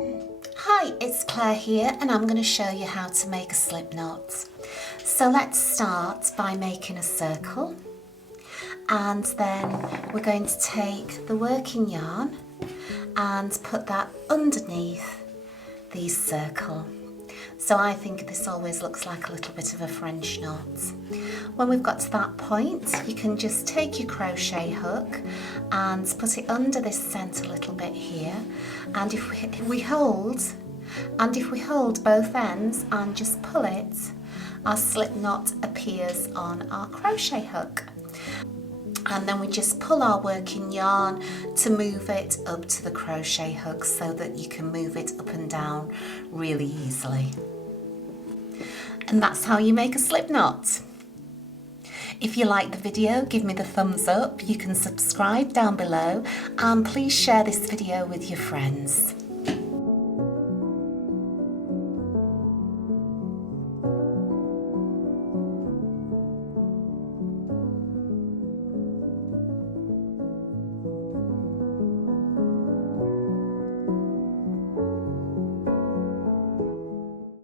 Hi, it's Claire here and I'm going to show you how to make a slip knot. So let's start by making a circle, and then we're going to take the working yarn and put that underneath the circle. So I think this always looks like a little bit of a French knot. When we've got to that point, you can just take your crochet hook and put it under this centre little bit here, and if we hold both ends and just pull it, our slip knot appears on our crochet hook. And then we just pull our working yarn to move it up to the crochet hook so that you can move it up and down really easily. And that's how you make a slip knot. If you like the video, give me the thumbs up. You can subscribe down below, and please share this video with your friends.